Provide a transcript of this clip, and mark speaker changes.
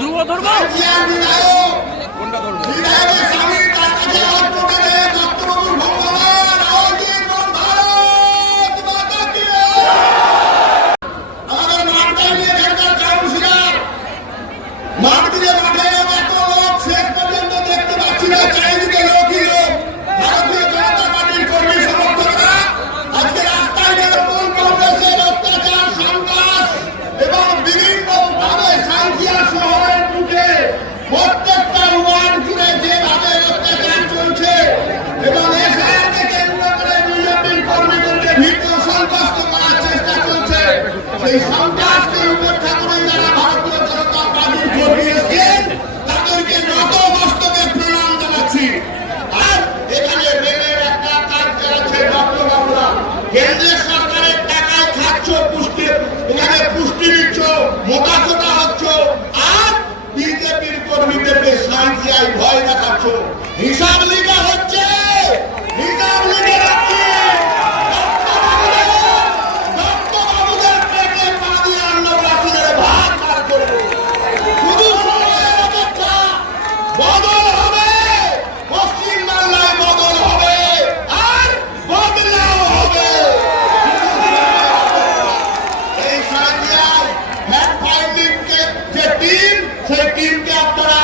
Speaker 1: ধ্রুব? ধরবো কোনটা ধরবো প্রত্যেকটা ওয়ার্ড জুড়ে যেভাবে অত্যাচার চলছে এবং এসআরকে কেন্দ্র করে বিজেপির কর্মীদেরকে ভীত সন্ত্রস্ত করার চেষ্টা ভারতীয় জনতা পার্টির ভোটে এসছেন তাদেরকে নত একটা কাজ চালাচ্ছে ডক্টর বাবুরা। সরকারের টাকায় খাচ্ছ সেই টিমকে আপনারা